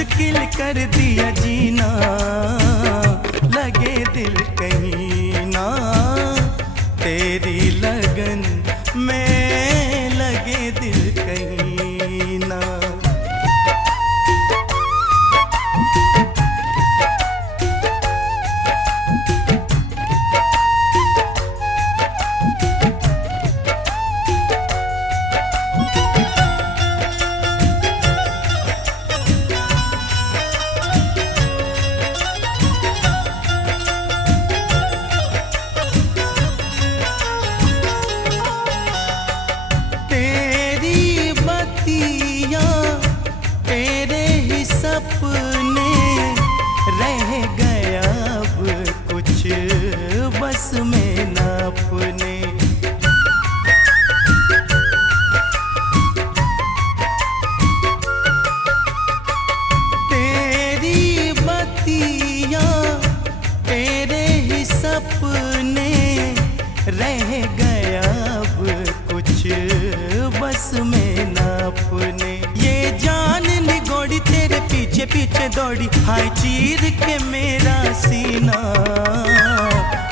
मुश्किल कर दिया जीना, लगे दिल कहीं ना, तेरी लगन में लगे दिल कहीं ना। सपने रह गया अब कुछ बस में न अपने। तेरी बत्तियाँ तेरे ही सपने रह गया अब कुछ बस में न अपने। ये जान निगोड़ी तेरे पीछे पीछे दौड़ी, हाय चीर के मेरा सीना,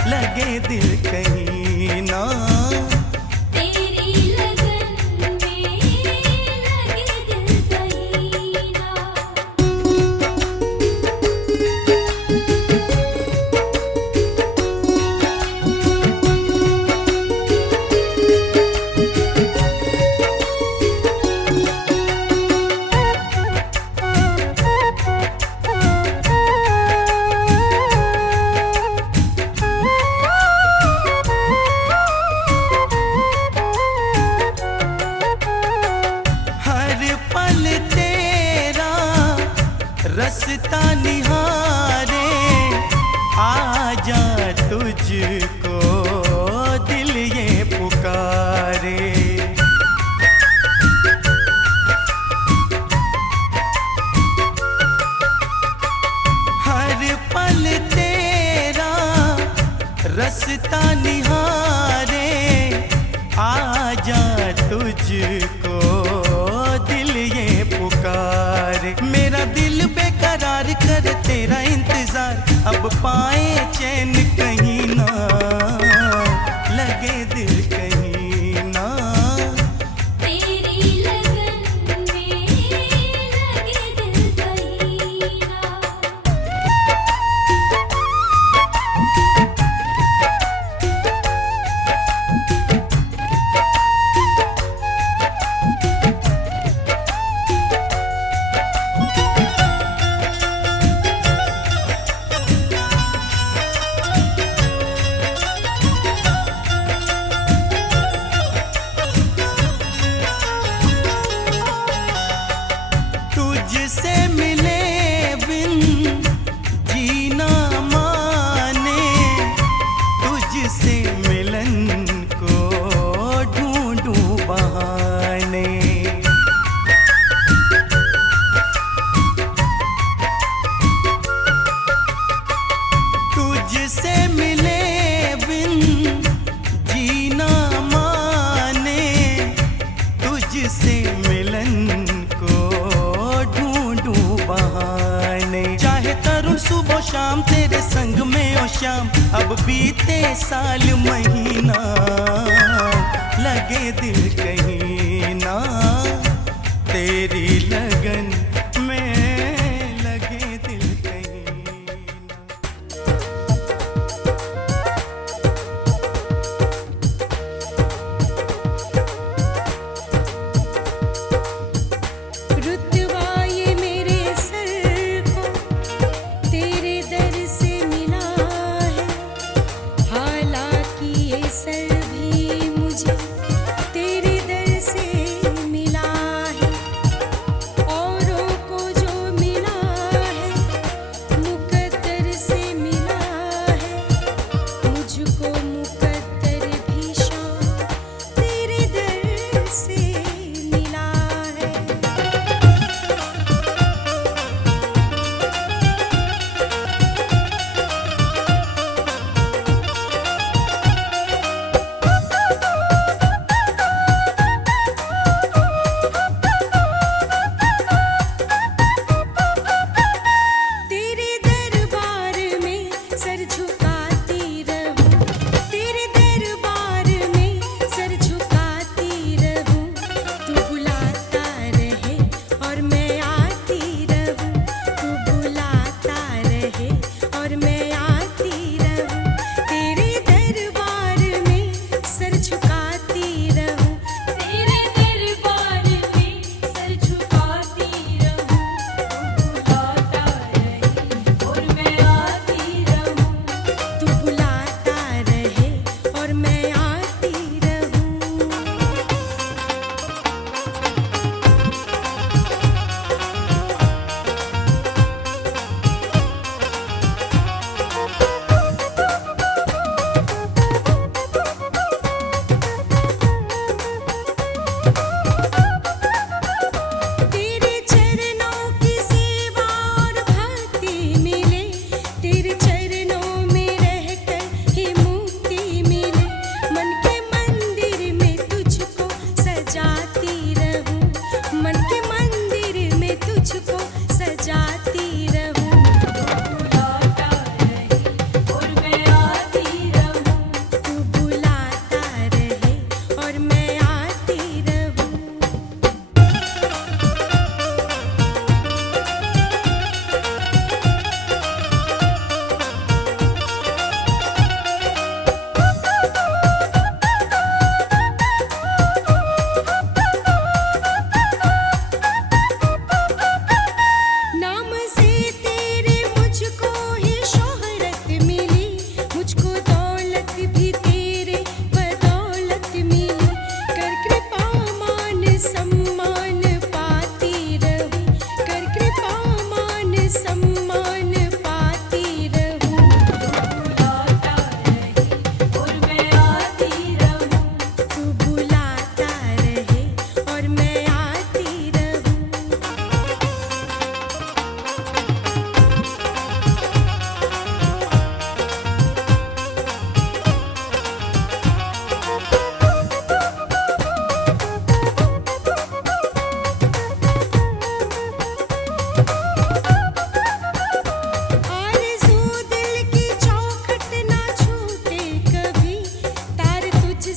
लगे दिल कहीं ना, तेरी लगन में लगे दिल कहीं ना। रास्ता निहारे आजा तुझको दिल ये पुकारे। हर पल तेरा रास्ता निहारे आजा तुझको दिल ये पुकारे। मेरा दिल बेकरार कर तेरा इंतजार, अब पाए चैन कहीं ना, लगे दिल कहीं ना, तेरी लगन में लगे दिल कहीं ना। तुझसे मिले बिन जीना माने, तुझसे मिलन को ढूंढूं बहाने। तुझसे मिले बिन जीना माने, तुझसे मिलन को ढूंढूं बहाने। चाहे तरुण सुबह शाम तेरे संग में ओ शाम, अब बीते साल महीना, लगे दिल कहीं ना, तेरी लगन में लगे दिल कहीं ना। रुतबा ये मेरे सर को तेरे दर से मिला है, हालांकि ये सर भी मुझे तेरे दर से मिला है। औरों को जो मिला है मुकद्दर से मिला है, मुझको मुकद्दर भी शाम तेरे दर से मिला है।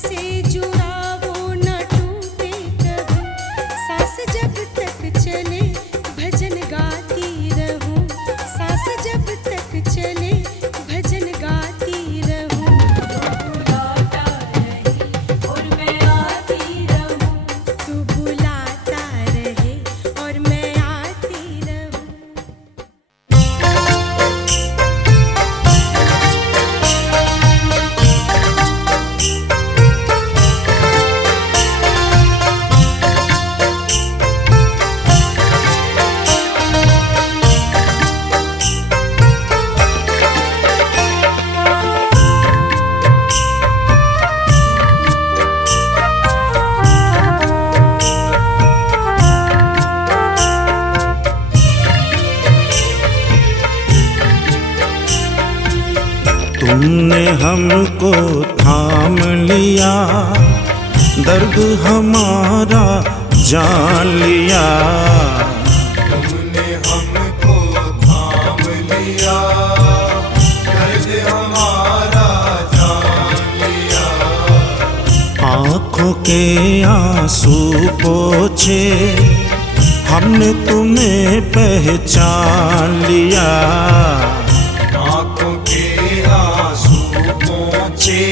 से जुड़ा वो न टूटे कभी। सांस जब तक चले भजन गाती रहूं, सांस जब तक चले भजन गाती रहूं। बुलाता रहे और मैं आती रहूं। तू बुलाता रहे और मैं आती रहूं। तुमने हमको थाम लिया, दर्द हमारा जान लिया। तुमने हमको थाम लिया, दर्द हमारा जान लिया। आँखों के आंसू पोंछे, हमने तुम्हें पहचान लिया। आँखों के आंसू पोंछे,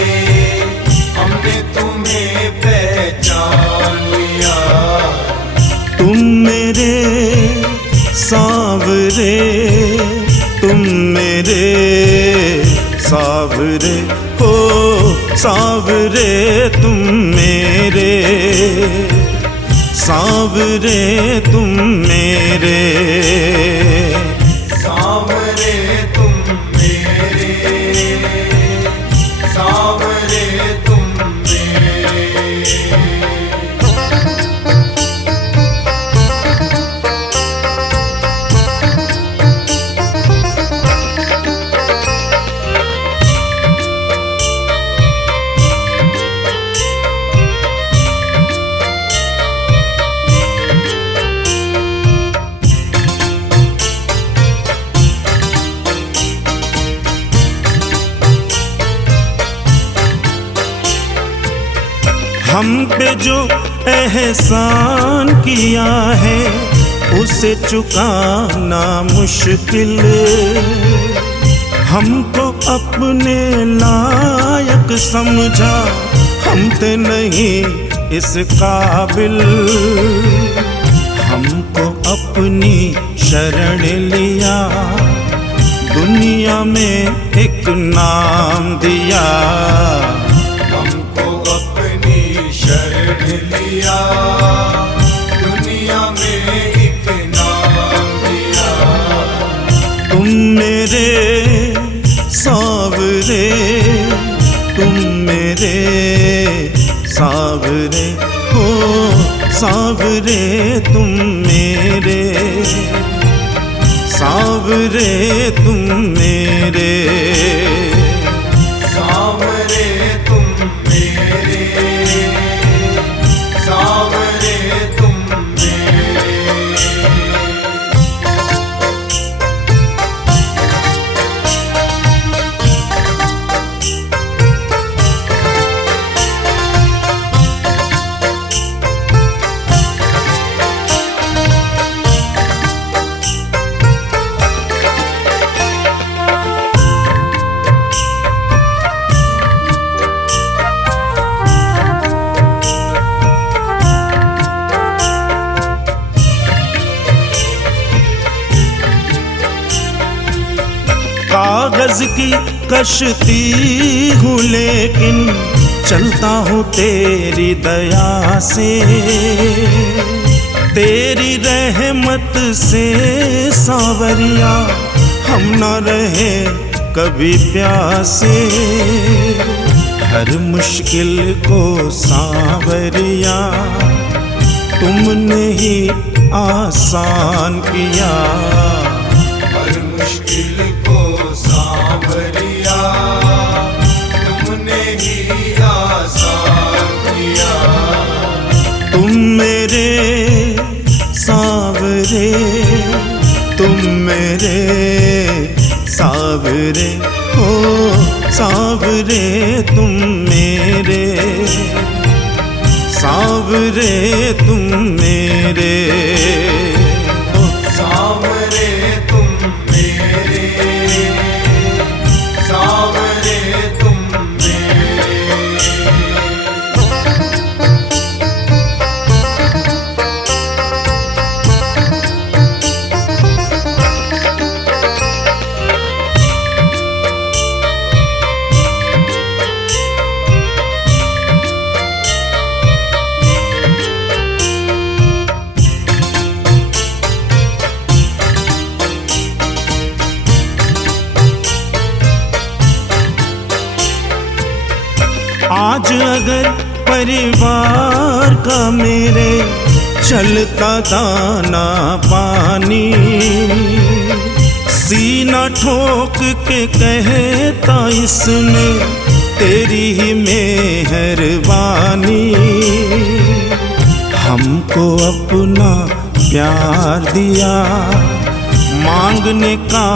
हमने तुम्हें पहचान लिया। तुम मेरे सावरे, तुम मेरे सावरे, हो सावरे तुम मेरे, सावरे तुम मेरे। सावरे तुम मेरे, सावरे तुम मेरे। हम पे जो एहसान किया है उसे चुकाना मुश्किल, हमको अपने लायक समझा, हम थे नहीं इस काबिल। हमको अपनी शरण लिया, दुनिया में एक नाम दिया। हमको अपनी शरण लिया, दुनिया में एक नाम दिया। तुम मेरे सावरे, तुम मेरे सावरे, हो सावरे तुम मेरे, सावरे तुम मेरे। सावरे तुम मेरे, सावरे तुम मेरे। कागज की कश्ती हूँ लेकिन चलता हूँ तेरी दया से, तेरी रहमत से सावरिया हम न रहे कभी प्यासे। हर मुश्किल को सावरिया तुमने ही आसान किया। हर मुश्किल को सावरिया तुमने ही आसान किया। तुम मेरे सावरे, तुम मेरे सावरे, हो सावरे तुम मेरे। सांवरे तुम मेरे, सांवरे तुम मेरे, सांवरे तुम मेरे। आज अगर परिवार का मेरे चलता दाना पानी, सीना ठोक के कहता इसमें तेरी ही मेहरबानी। हमको अपना प्यार दिया, मांगने का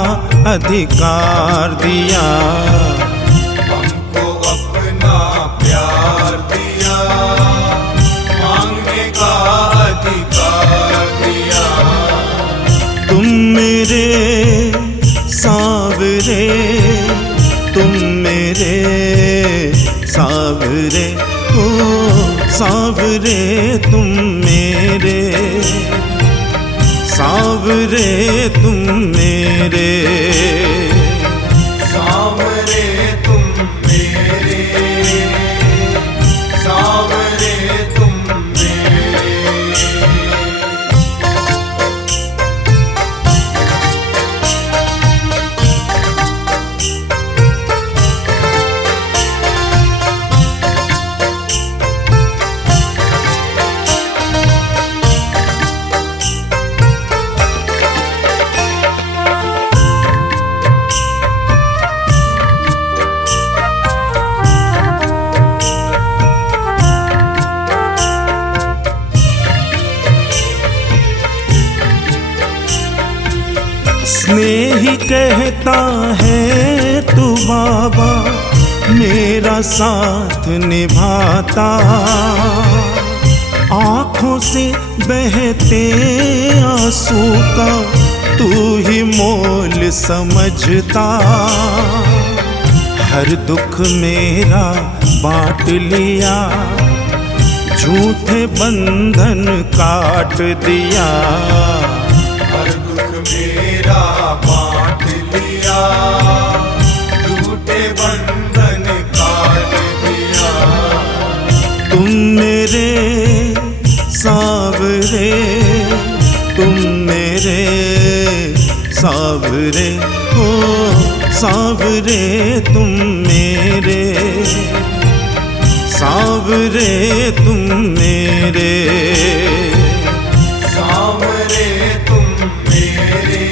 अधिकार दिया। हमको अपना प्यार दिया, मांगने का अधिकार दिया। तुम मेरे सांवरे, तुम मेरे सांवरे, ओ सांवरे तुम मेरे, सांवरे तुम मेरे, सांवरे तुम मेरे, सांवरे तुम मेरे। स्नेही कहता है तू बाबा मेरा साथ निभाता, आँखों से बहते आंसू का तू ही मोल समझता। हर दुख मेरा बांट लिया, झूठे बंधन काट दिया। हर दुख मेरा बांट लिया, झूठे बंधन काट दिया। तुम मेरे सांवरे, तुम मेरे सांवरे, हो सांवरे तुम मेरे, सांवरे तुम मेरे, सांवरे तुम मेरे,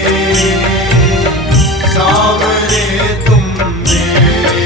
सांवरे तुम मेरे।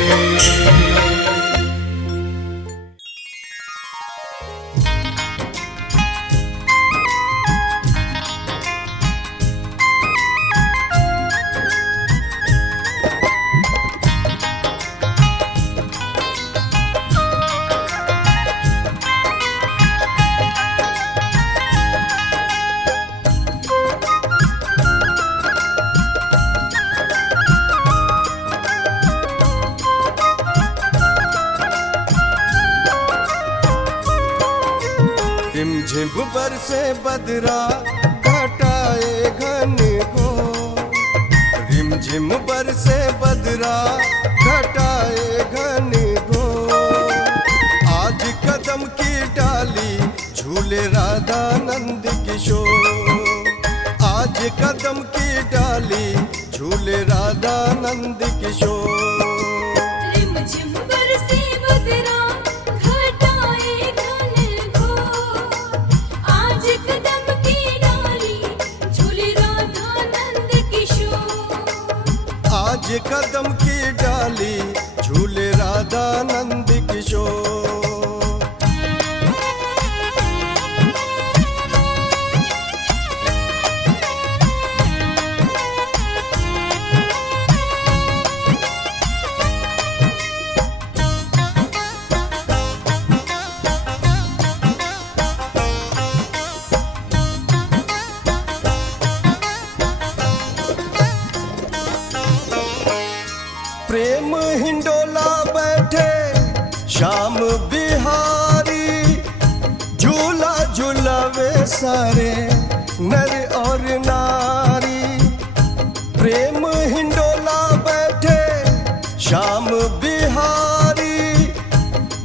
रिमझिम बरसे बदरा घटाए घन घोर, रिमझिम बरसे बदरा घटाए घन घोर। आज कदम की डाली झूले राधा नंद किशोर, आज कदम की डाली झूले राधा नंद किशोर। रिमझिम बरसे बदरा घटाए घन घोर, आज कदम की डाली झूले राधा नंद किशोर। आज कदम की डाली झूले राधा नंद किशोर। श्याम बिहारी झूला झूलावे सारे नर और नारी। प्रेम हिंडोला बैठे श्याम बिहारी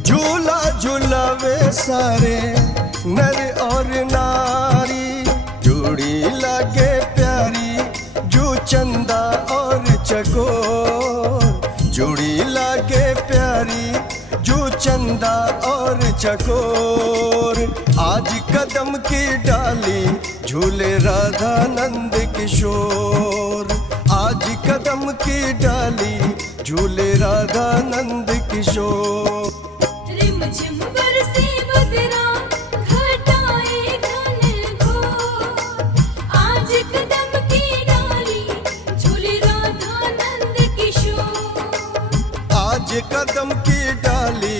झूला झूलावे सारे नर और नारी। जोड़ी लागे प्यारी जो चंदा और चकोर, जोड़ी लागे प्यारी जो चंदा और चकोर। आज कदम की डाली झूले राधा नंद किशोर, आज कदम की डाली झूले राधा नंद किशोर। रिमझिम बरसे बदरा घटाए घनघोर, आज कदम की डाली झूले राधा नंद किशोर। आज कदम की डाली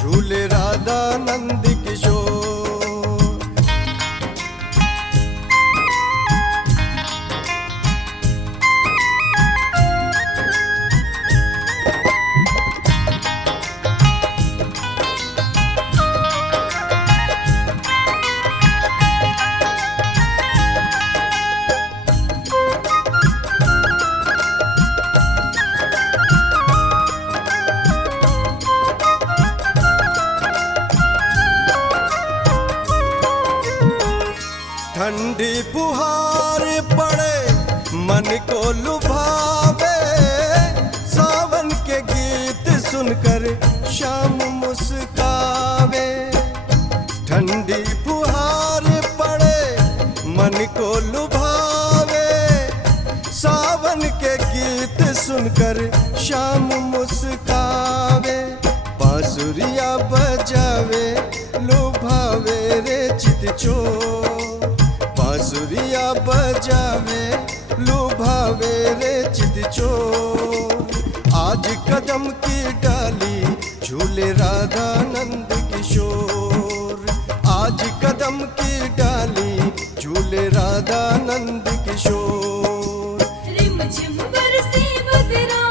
झूले राधा नंद किशोर। ठंडी फुहार पड़े मन को लुभावे, सावन के गीत सुनकर शाम मुस्कावे। ठंडी फुहार पड़े मन को लुभावे, सावन के गीत सुनकर शाम मुस्कावे। बांसुरिया बजावे लुभावे रे चित चोर, बांसुरिया बजावे लुभावे रे चित चोर। आज कदम की डाली झूले राधा नंद किशोर, आज कदम की डाली झूले राधा नंद किशोर। रिमझिम बरसे बदरा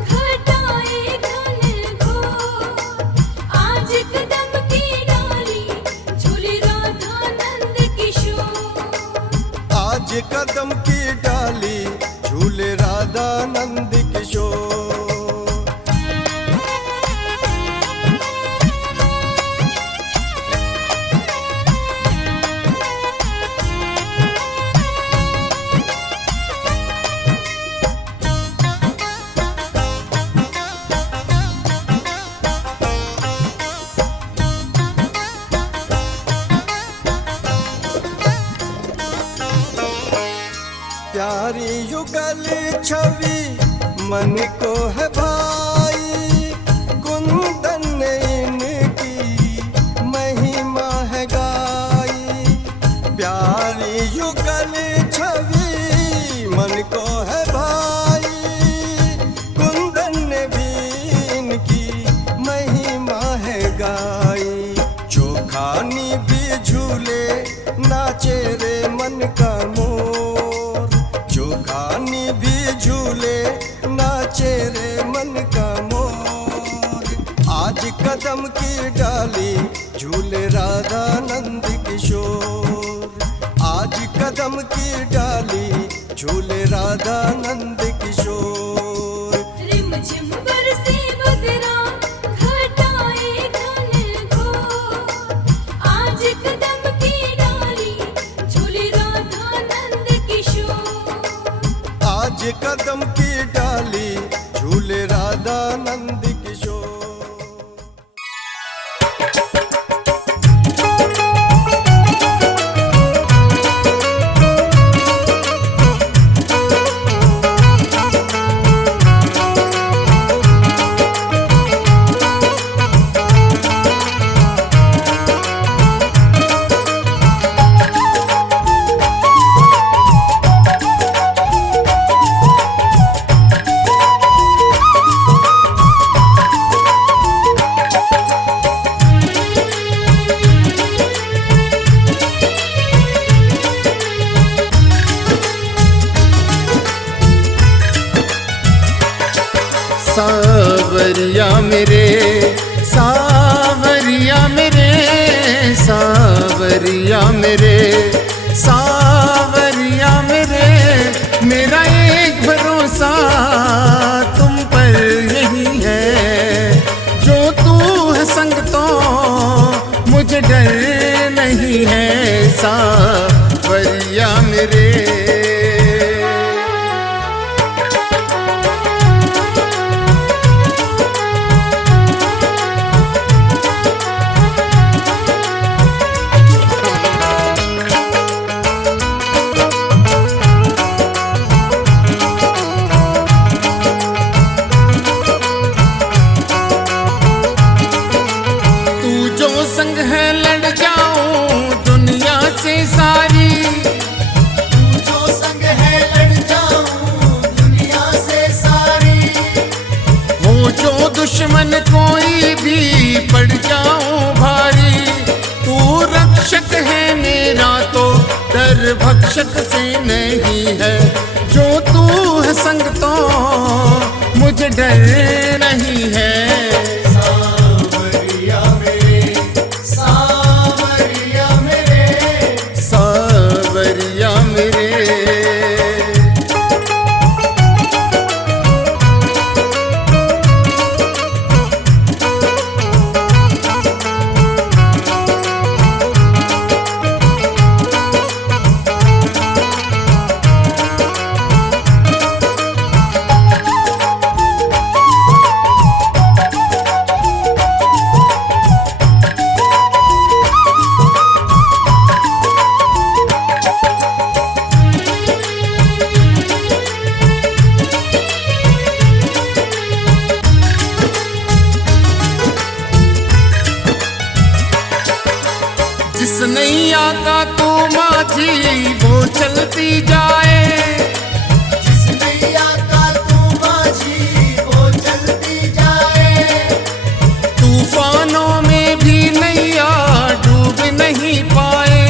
घटाए घनघोर, आज कदम की डाली झूले राधा नंद किशोर। आज कदम की डाली झूले राधा नंद किशोर। प्यारी युगल छवि मन को है भाई, कुंदन ने इनकी महिमा है गाई। प्यारी युगल छवि मन को है भाई, कुंदन ने भी इनकी महिमा है गाई। चोखानी भी झूले नाचे रे मन का मोर, चोखानी भी झूले नाचे रे मन का मोर। आज कदम की डाली झूले राधा नंद किशोर, आज कदम की डाली झूले राधा नंद किशोर। रिमझिम बरसे बदरा घटाए घनघोर, आज कदम की डाली झूले राधा नंद किशोर। आज कदम की डाली झूले राधा नंद किशोर। सावरिया मेरे सावरिया सावरिया मेरे, सावरिया मेरे, मेरा एक भरोसा तुम पर यही है, जो तू है संग तो मुझे डर नहीं है, सावरिया मेरे। संग है लड़ जाऊं दुनिया से सारी, तू जो संग है लड़ जाऊं दुनिया से सारी, हो जो दुश्मन कोई भी पड़ जाऊं भारी, तू रक्षक है मेरा तो डर भक्षक से नहीं है, जो तू है संग तो मुझे डर नहीं है। जिस नैया का तू माझी वो चलती जाए, जिस नैया का तू माझी वो चलती जाए, तूफानों में भी नैया डूब नहीं पाए,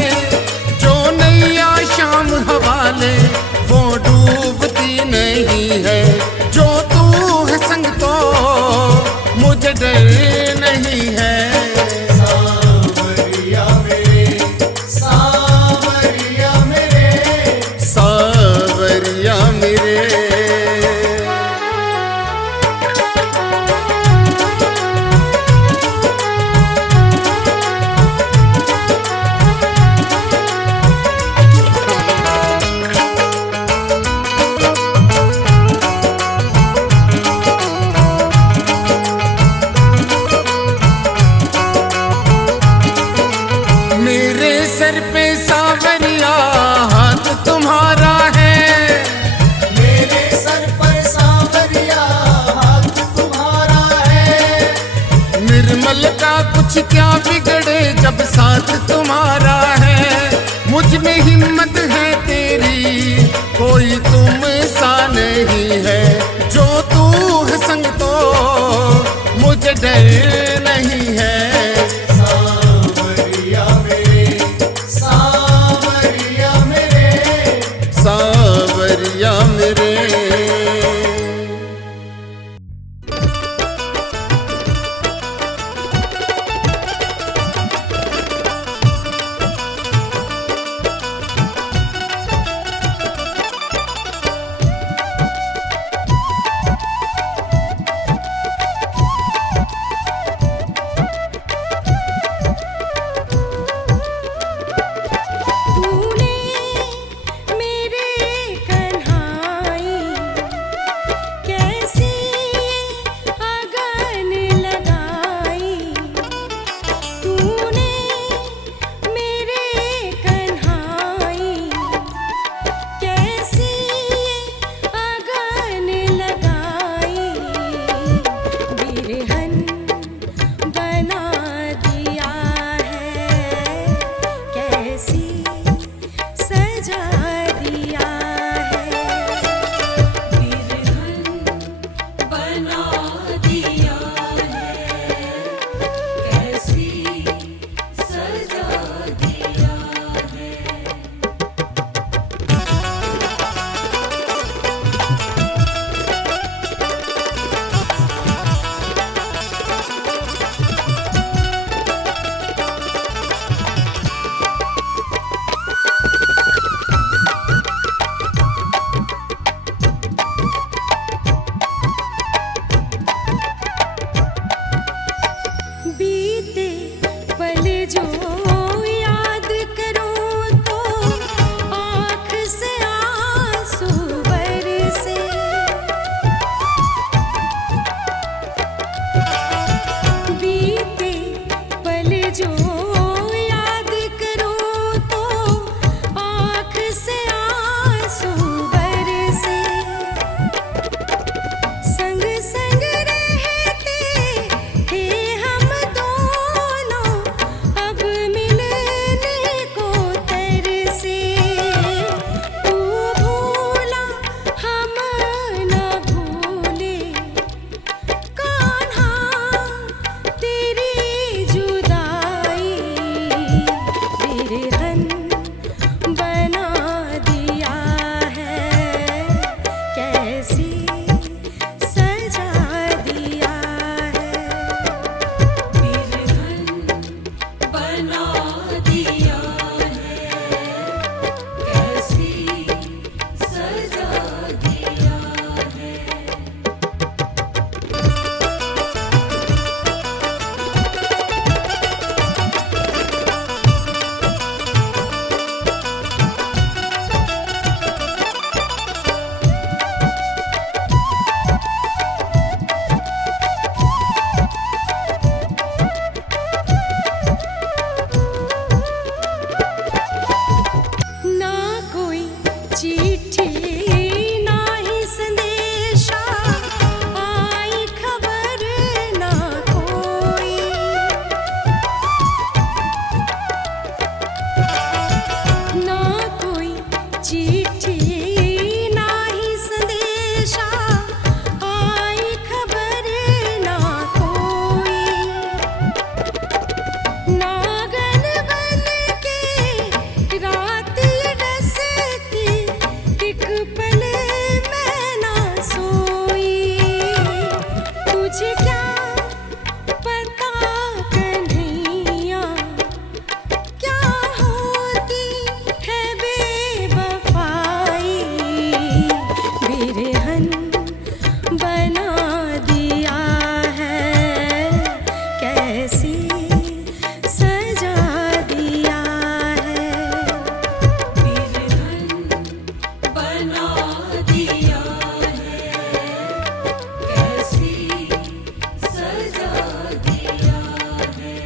जो नैया शाम हवाले वो डूबती नहीं है, जो तू है संग तो मुझे डर नहीं है। सर पे सावरिया हाथ तुम्हारा है, मेरे सर पर सावरिया हाथ तुम्हारा है, निर्मल का कुछ क्या बिगड़े जब साथ तुम्हारा है, मुझ में हिम्मत है तेरी कोई तुम सा नहीं है, जो तू है संग तो मुझे डर नहीं है। सावरिया मेरे, नागन बन के रात ये डसती, एक पल मैं ना सोई। तुझे क्या पता कन्हैया, क्या होती है बेवफाई। बिरहन बना दिया है, कैसी सजा दिया है। बिरहन बना दिया है, कैसी सजा दिया है।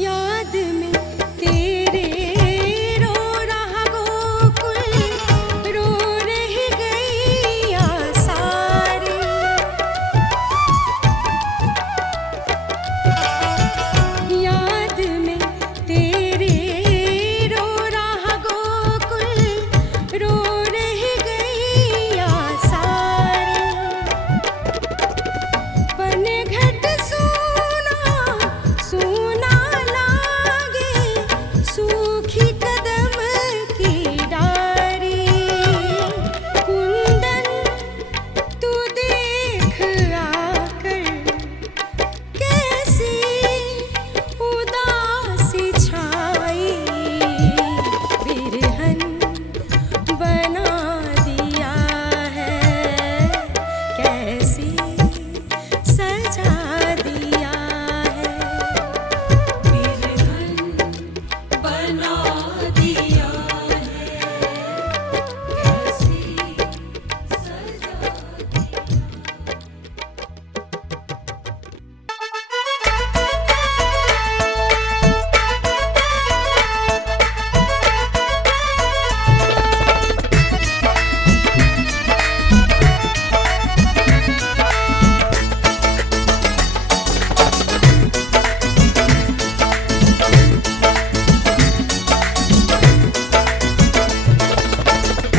याद में तेरे रो रहा गोकुल, रो रही गैया सारी। याद में तेरे रो रहा गोकुल, रो रही गैया सारी। पनघट सूना सूना लागे, सूखी कदम की डारी। कुंदन तू देख आकर, कैसी उदासी छाई। बिरहन बना दिया है, कैसी सजा दिया है। बिरहन बना दिया है, कैसी सजा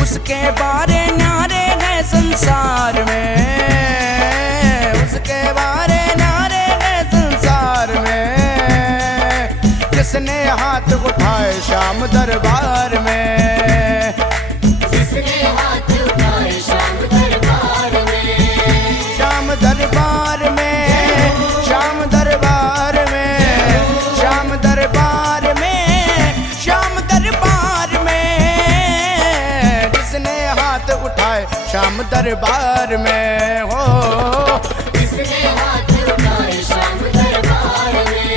उसके बारे न्यारे हैं संसार में, उसके बारे न्यारे हैं संसार में। जिसने हाथ उठाए श्याम दरबार में, जिसने हाथ उठाए श्याम दरबार में, श्याम दरबार में, श्याम दरबार में, श्याम दरबार में, श्याम दरबार में। जिसने हाथ उठाए श्याम दरबार में हो, जिसने हाथ उठाए श्याम दरबार में।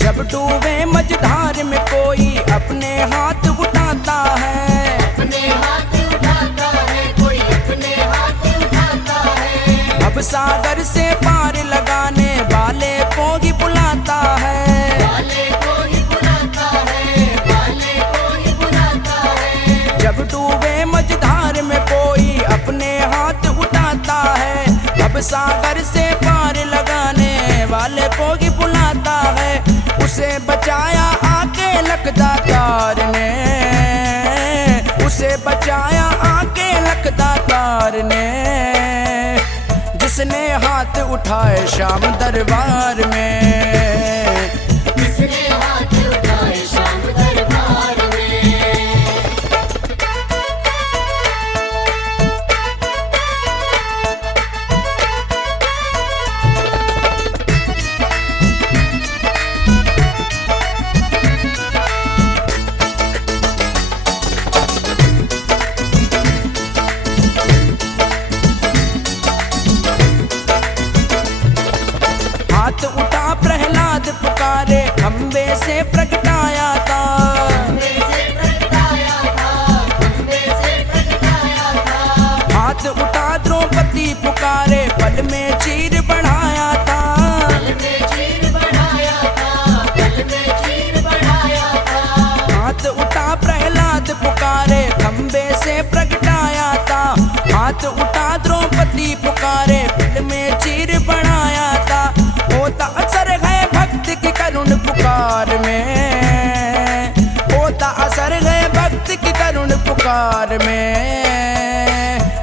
जब डूबे मझधार में कोई अपने हाथ उठाता है, अपने हाथ उठाता है, कोई अपने हाथ उठाता है। अब सागर से पार लगाने वाले को ही बुलाता है, वाले को ही बुलाता है, वाले को ही बुलाता है। जब डूबे मझधार में कोई अपने हाथ उठाता है। अब सागर से पार लगाने वाले को ही बुलाता है। उसे बचाया आके लखदातार ने, उसे बचाया आके लखदातार ने। जिसने हाथ उठाए श्याम दरबार में, जिसने हाथ उठाए श्याम दरबार में। हाथ उठा द्रौपदी पुकारे, दिल में चीर बढ़ाया था, होता असर है भक्त की करुण पुकार में, होता असर है भक्त की करुण पुकार में।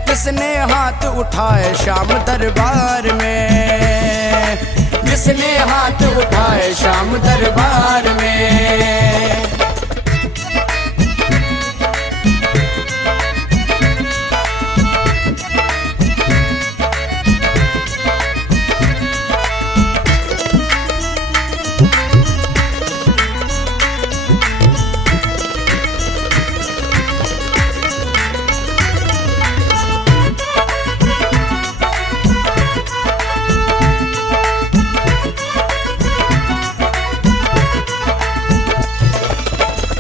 जिसने हाथ उठाए श्याम दरबार में, जिसने हाथ उठाए श्याम दरबार में।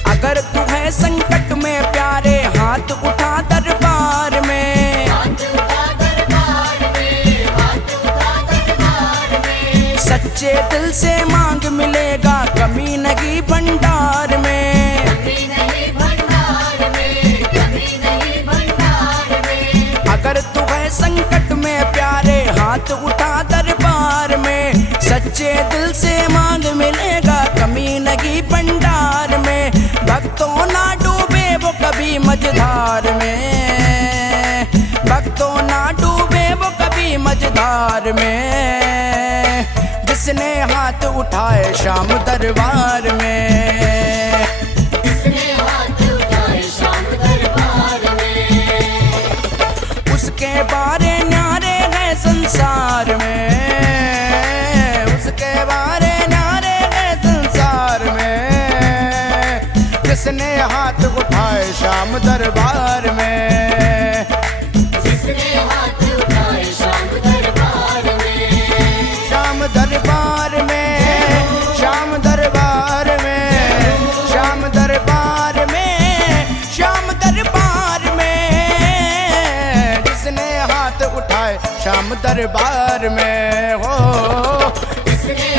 अगर तू है संकट में प्यारे, हाथ उठा दरबार में, सच्चे दिल से मांग मिलेगा, कमी नहीं भंडार में, अगर तू है संकट में प्यारे, हाथ उठा दरबार में, सच्चे दिल से मांग मिलेगा, कमी नहीं भंडार में। भक्तों ना डूबे वो कभी मझधार में, भक्तों ना डूबे वो कभी मझधार में। जिसने हाथ उठाए श्याम दरबार में, जिसने हाथ उठाए श्याम दरबार में, उसके बारे न्यारे हैं संसार में, उसके बारे न्यारे हैं संसार में। जिसने हाथ उठाए श्याम दरबार में, जिसने हाथ उठाए श्याम दरबार में, श्याम दरबार में, श्याम दरबार में, श्याम दरबार में, श्याम दरबार में। जिसने हाथ उठाए श्याम दरबार में हो, जिसने